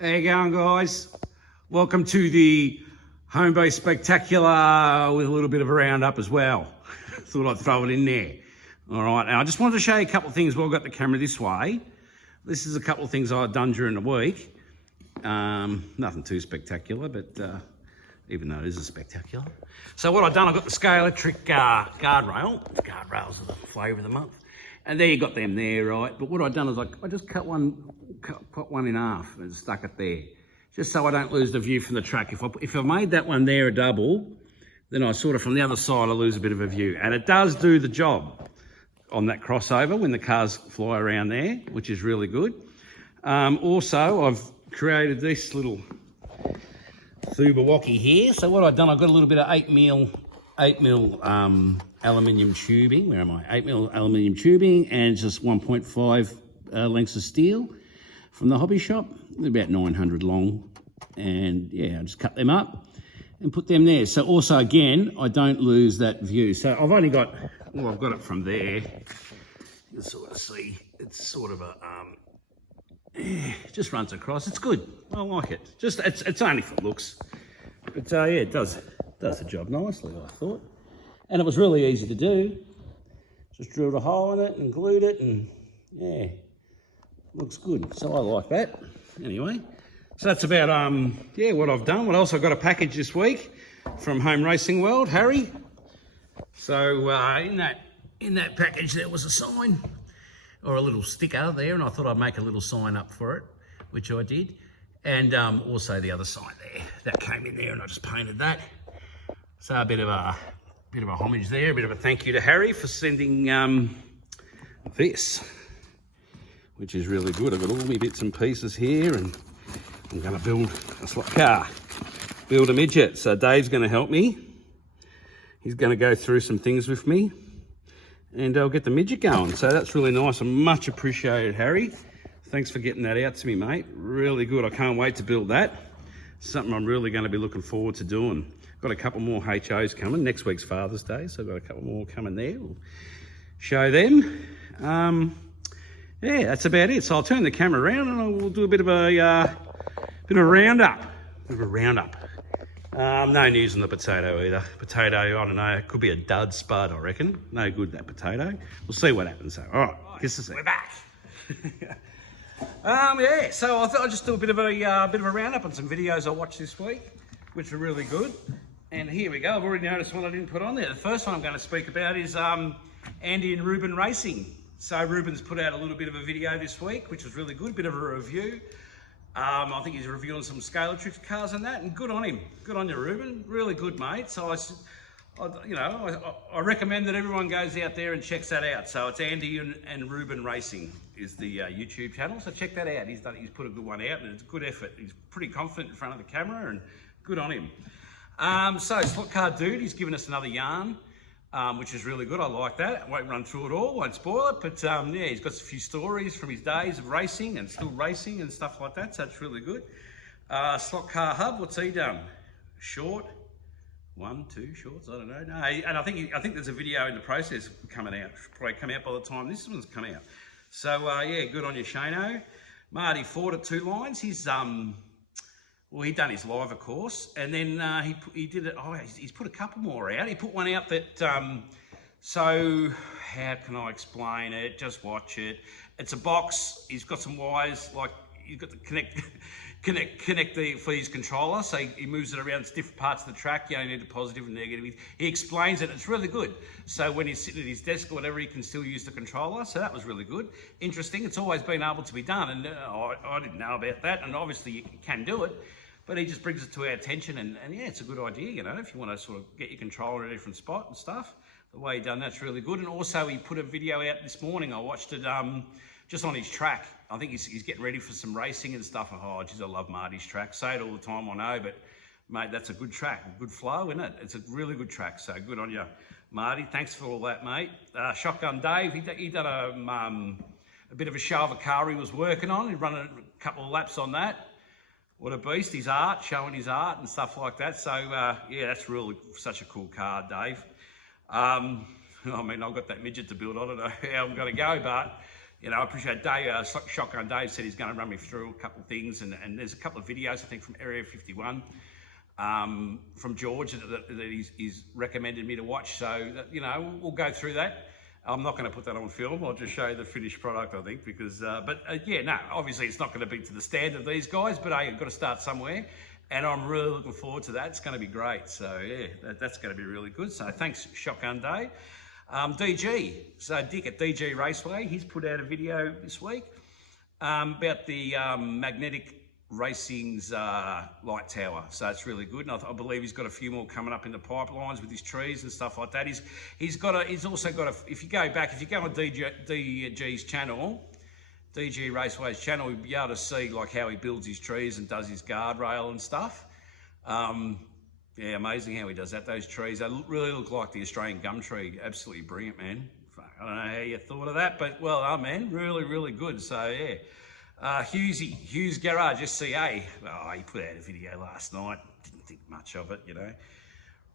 How you going, guys? Welcome to the Homebase Spectacular with a little bit of a roundup as well. Thought I'd throw it in there. All right, now I just wanted to show you a couple of things while I've got the camera this way. This is a couple of things I've done during the week. Nothing too spectacular, but even though it is a spectacular. So what I've done, I've got the Scale Electric guardrail. The guardrails are the flavour of the month. And there you got them there, right? But what I've done is I just cut one in half and stuck it there, just so I don't lose the view from the track. If I made that one there a double, then I sort of from the other side I lose a bit of a view, and it does do the job on that crossover when the cars fly around there, which is really good. Also, I've created this little Thubawaki here. So what I've done, I've got a little bit of 8mm aluminium tubing. Where am I? 8mm aluminium tubing and just 1.5 lengths of steel from the hobby shop. They're about 900 long, and yeah, I just cut them up and put them there. So also again, I don't lose that view. So I've only got, well, I've got it from there. You can sort of see it's sort of a it just runs across. It's good. I like it. Just it's only for looks, but yeah, it does the job nicely, I thought. And it was really easy to do. Just drilled a hole in it and glued it, and yeah, looks good. So I like that. Anyway, so that's about yeah, what I've done. What else? I got a package this week from Home Racing World, Harry. So in that package there was a sign or a little sticker there, and I thought I'd make a little sign up for it, which I did. And also the other sign there that came in there, and I just painted that. So a bit of a homage there, a bit of a thank you to Harry for sending this, which is really good. I've got all my bits and pieces here, and I'm going to build a SLOTCAR, build a midget. So Dave's going to help me. He's going to go through some things with me, and I'll get the midget going. So that's really nice and much appreciated, Harry. Thanks for getting that out to me, mate. Really good. I can't wait to build that. Something I'm really going to be looking forward to doing. Got a couple more HOs coming. Next week's Father's Day, so I've got a couple more coming there. We'll show them. Yeah, that's about it. So I'll turn the camera around and we'll do a bit of a roundup. No news on the potato either. Potato, I don't know, it could be a dud spud, I reckon. No good, that potato. We'll see what happens though. All right, this is it. We're back. Yeah, so I thought I'd just do a bit of a roundup on some videos I watched this week, which are really good. And here we go. I've already noticed one I didn't put on there. The first one I'm going to speak about is Andy and Ruben Racing. So Ruben's put out a little bit of a video this week, which was really good, bit of a review. I think he's reviewing some Scale Electric cars and that, and good on him. Good on you, Ruben. Really good, mate. So I recommend that everyone goes out there and checks that out. So it's Andy and Ruben Racing is the YouTube channel. So check that out. He's put a good one out, and it's a good effort. He's pretty confident in front of the camera, and good on him. So SLOTCAR Dude, he's given us another yarn, which is really good. I like that. I won't run through it all, won't spoil it, but yeah, he's got a few stories from his days of racing and still racing and stuff like that, so that's really good. SLOTCAR Hub, what's he done? Short, 1, 2 shorts, I don't know. No, and I think there's a video in the process coming out. Probably come out by the time this one's come out. So yeah, good on you, Shano. Marty Ford at 2 Lines. He's well, he'd done his live, of course, and then he did it. Oh, he's put a couple more out. He put one out that. So how can I explain it? Just watch it. It's a box. He's got some wires, like you've got to connect for his controller. So he moves it around different parts of the track. You only need the positive and negative. He explains it. It's really good. So when he's sitting at his desk or whatever, he can still use the controller. So that was really good. Interesting. It's always been able to be done, and I didn't know about that. And obviously you can do it. But he just brings it to our attention, and yeah, it's a good idea, you know, if you want to sort of get your controller in a different spot and stuff. The way he done that's really good. And also he put a video out this morning. I watched it just on his track. I think he's getting ready for some racing and stuff. Oh, geez, I love Marty's track. Say it all the time, I know, but mate, that's a good track, good flow, isn't it? It's a really good track, so good on you, Marty. Thanks for all that, mate. Shotgun Dave, he done a bit of a show of a car he was working on. He run a couple of laps on that. What a beast, his art, showing his art and stuff like that. So, yeah, that's really such a cool car, Dave. I mean, I've got that midget to build. I don't know how I'm going to go, but you know, I appreciate Dave, Shotgun Dave said he's going to run me through a couple of things, and there's a couple of videos, I think, from Area 51, from George that he's recommended me to watch. So, you know, we'll go through that. I'm not going to put that on film. I'll just show you the finished product, I think, because, yeah, no, obviously it's not going to be to the standard of these guys, but hey, you've got to start somewhere. And I'm really looking forward to that. It's going to be great. So, yeah, that's going to be really good. So, thanks, Shotgun Day. DG, so Dick at DG Raceway, he's put out a video this week about the Magnetic Racing's light tower. So it's really good, and I believe he's got a few more coming up in the pipelines with his trees and stuff like that. He's also got a. If you go on DG's channel, DG Raceway's channel, you'll be able to see like how he builds his trees and does his guardrail and stuff. Yeah, amazing how he does that. Those trees, they really look like the Australian gum tree. Absolutely brilliant, man. I don't know how you thought of that, but well done, man. Really, really good. So yeah, Hughes Garage SCA. Oh, he put out a video last night. Didn't think much of it, you know.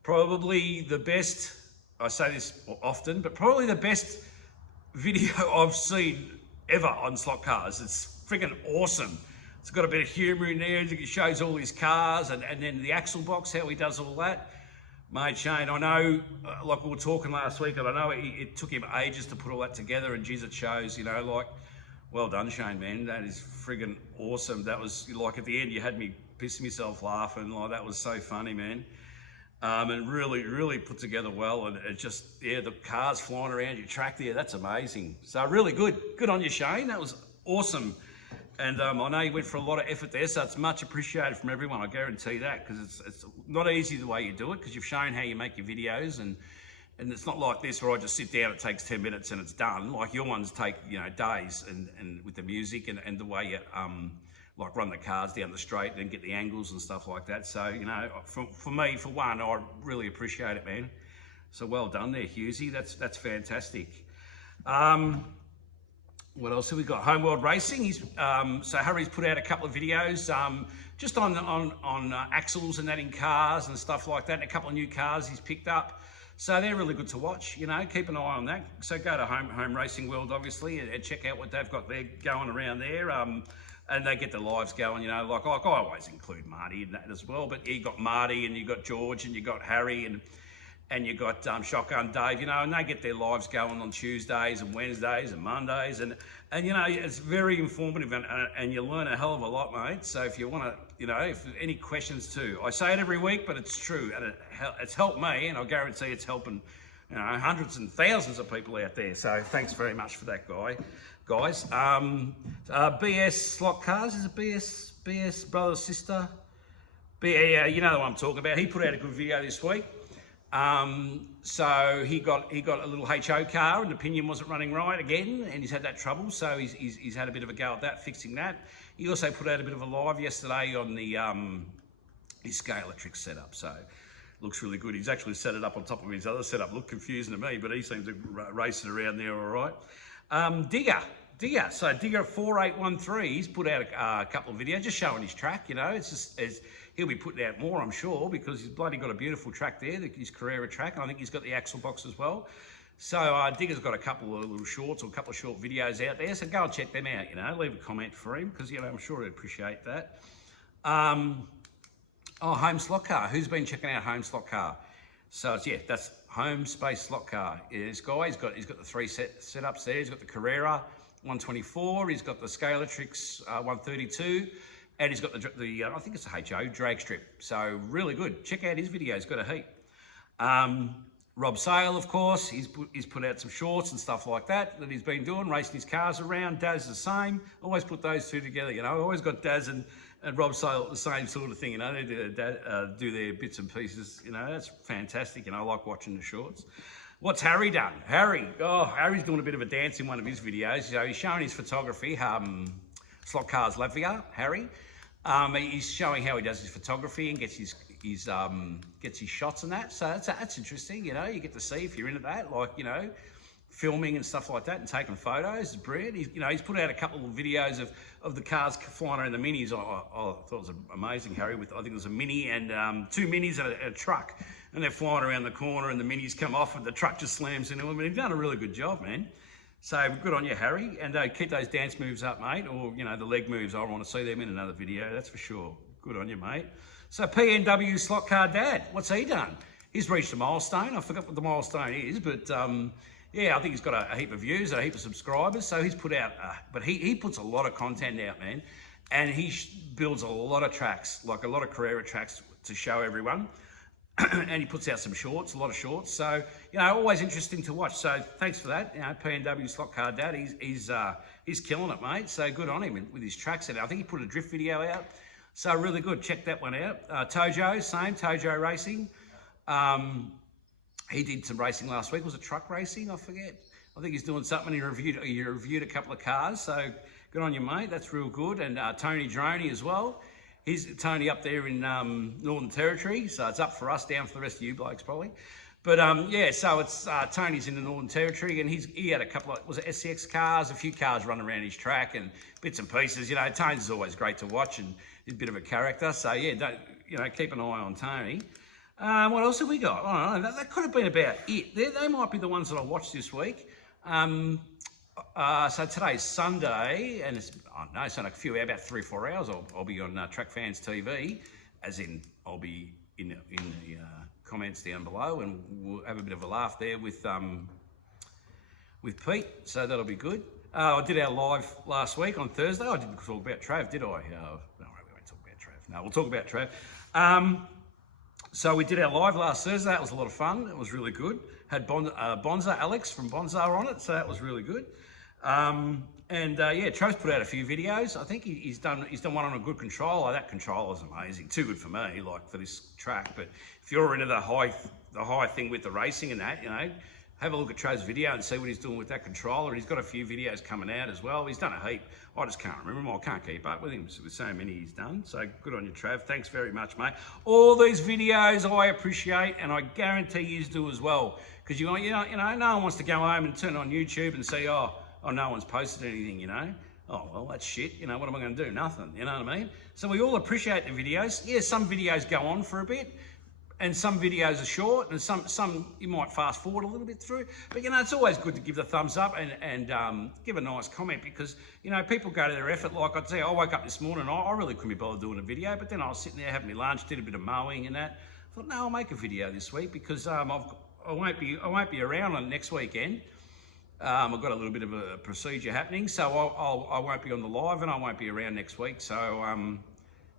Probably the best. I say this often, but probably the best video I've seen ever on slot cars. It's freaking awesome. It's got a bit of humour in there. It shows all his cars and then the axle box, how he does all that. Mate, Shane, I know, like we were talking last week, and I know it took him ages to put all that together, and geez, it shows, you know, like, well done, Shane, man. That is friggin' awesome. That was, like, at the end, you had me pissing myself laughing. Like, that was so funny, man. And really, really put together well, and it just, yeah, the cars flying around your track there, that's amazing. So really good. Good on you, Shane. That was awesome. And I know you went for a lot of effort there, so it's much appreciated from everyone, I guarantee that, because it's not easy the way you do it, because you've shown how you make your videos, and it's not like this where I just sit down, it takes 10 minutes and it's done. Like your ones take, you know, days, and with the music and the way you like run the cars down the straight and get the angles and stuff like that. So, you know, for me, for one, I really appreciate it, man. So well done there, Hughesy. That's fantastic. What else have we got? Homeworld Racing. So Harry's put out a couple of videos just on axles and that in cars and stuff like that, and a couple of new cars he's picked up. So they're really good to watch, you know, keep an eye on that. So go to Home Racing World, obviously, and check out what they've got there going around there. And they get the lives going, you know, like I always include Marty in that as well, but you got Marty and you got George and you got Harry and you got Shotgun Dave, you know, and they get their lives going on Tuesdays and Wednesdays and Mondays, and you know, it's very informative, and you learn a hell of a lot, mate. So if you want to, you know, if any questions too, I say it every week, but it's true, and it's helped me, and I guarantee it's helping, you know, hundreds and thousands of people out there. So thanks very much for that, guys. BS Slot Cars, is it BS brother sister? Yeah, you know the one I'm talking about. He put out a good video this week. So he got a little HO car, and the pinion wasn't running right again, and he's had that trouble. So he's had a bit of a go at that, fixing that. He also put out a bit of a live yesterday on the his Scale-Electric setup. So looks really good. He's actually set it up on top of his other setup. Looked confusing to me, but he seems to race it around there all right. Digger. So Digger 4813. He's put out a couple of videos just showing his track. You know, it's just he'll be putting out more, I'm sure, because he's bloody got a beautiful track there, his Carrera track, and I think he's got the axle box as well. So Digger's got a couple of little shorts or a couple of short videos out there, so go and check them out, you know, leave a comment for him, because, you know, I'm sure he'd appreciate that. Home SLOTCAR. Who's been checking out Home SLOTCAR? So, it's, yeah, that's Home Space SLOTCAR. This guy, he's got the three setups there. He's got the Carrera 124, he's got the Scale-Electrics 132, and he's got the I think it's a HO drag strip. So really good. Check out his video. He's got a heap. Rob Sale, of course, he's put out some shorts and stuff like that he's been doing, racing his cars around. Daz the same. Always put those two together. You know, always got Daz and Rob Sale the same sort of thing. You know, they do their bits and pieces. You know, that's fantastic. And I like watching the shorts. What's Harry done? Harry's doing a bit of a dance in one of his videos. So he's showing his photography. Slot Cars Latvia, Harry. He's showing how he does his photography and gets his shots and that. So that's interesting, you know. You get to see if you're into that, like, you know, filming and stuff like that and taking photos. It's brilliant. He's put out a couple of videos of the cars flying around the minis. I thought it was amazing, Harry. I think it was a mini and two minis and a truck, and they're flying around the corner, and the minis come off, and the truck just slams into them. And he's done a really good job, man. So good on you, Harry, and keep those dance moves up, mate, or, you know, the leg moves. I want to see them in another video, that's for sure. Good on you, mate. So PNW SLOTCAR Dad, what's he done? He's reached a milestone. I forgot what the milestone is, but yeah, I think he's got a heap of views, a heap of subscribers. So he's put out, but he puts a lot of content out, man, and he builds a lot of tracks, like a lot of Carrera tracks to show everyone. And he puts out some shorts, a lot of shorts. So, you know, always interesting to watch. So thanks for that. You know, PNW SLOTCAR Dad, he's killing it, mate. So good on him with his tracks. And I think he put a drift video out. So really good. Check that one out. Tojo, same, Tojo Racing. He did some racing last week. Was it truck racing? I forget. I think he's doing something. He reviewed a couple of cars. So good on you, mate. That's real good. And Tony Droney as well. He's Tony up there in Northern Territory, so it's up for us, down for the rest of you blokes probably. But yeah, so it's Tony's in the Northern Territory, and he had a couple of, was it SCX cars, a few cars running around his track and bits and pieces. You know, Tony's always great to watch, and he's a bit of a character. So yeah, keep an eye on Tony. What else have we got? I don't know. That could have been about it. They might be the ones that I watched this week. So today's Sunday, and it's, I don't know, it's in a few, about 3 or 4 hours, I'll be on Track Fans TV, as in I'll be in the comments down below, and we'll have a bit of a laugh there with Pete, so that'll be good. I did our live last week on Thursday. I didn't talk about Trav, did I? No, we won't talk about Trav. No, we'll talk about Trav. So we did our live last Thursday. That was a lot of fun. It was really good. Had Bonza, Alex from Bonza on it, so that was really good. Yeah, Trav's put out a few videos. I think he's done one on a good controller. That controller's amazing. Too good for me, like for this track. But if you're into the high thing with the racing and that, you know, have a look at Trav's video and see what he's doing with that controller. He's got a few videos coming out as well. He's done a heap. I just can't remember them. I can't keep up with him with so many he's done. So good on you, Trav. Thanks very much, mate. All these videos I appreciate, and I guarantee you do as well. Because you know, no one wants to go home and turn on YouTube and see, oh, no one's posted anything, you know. Oh, well, that's shit. You know, what am I going to do? Nothing. You know what I mean? So we all appreciate the videos. Yeah, some videos go on for a bit, and some videos are short, and some you might fast forward a little bit through. But, you know, it's always good to give the thumbs up and give a nice comment, because, you know, people go to their effort. Like I'd say, I woke up this morning, I really couldn't be bothered doing a video, but then I was sitting there having my lunch, did a bit of mowing and that. I thought, no, I'll make a video this week, because I won't be around on next weekend. I've got a little bit of a procedure happening, so I won't be on the live, and I won't be around next week. So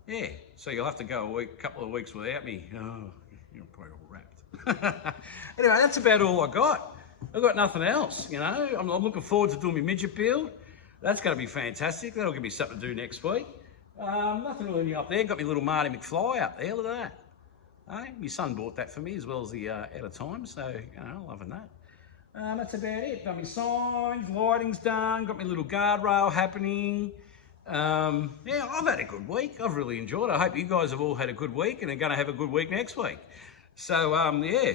yeah, so you'll have to go a couple of weeks without me. Oh, you're probably all wrapped. Anyway, that's about all I got. I've got nothing else, you know. I'm looking forward to doing my midget build. That's going to be fantastic. That'll give me something to do next week. Nothing really up there. Got my little Marty McFly up there. Look at that. Hey, my son bought that for me, as well as the out of time. So, you know, loving that. That's about it. Got my signs, lighting's done, got my little guardrail happening. Yeah, I've had a good week. I've really enjoyed it. I hope you guys have all had a good week and are going to have a good week next week. So, yeah,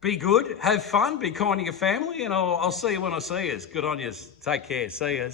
be good, have fun, be kind to your family, and I'll see you when I see you. Good on you. Take care. See you.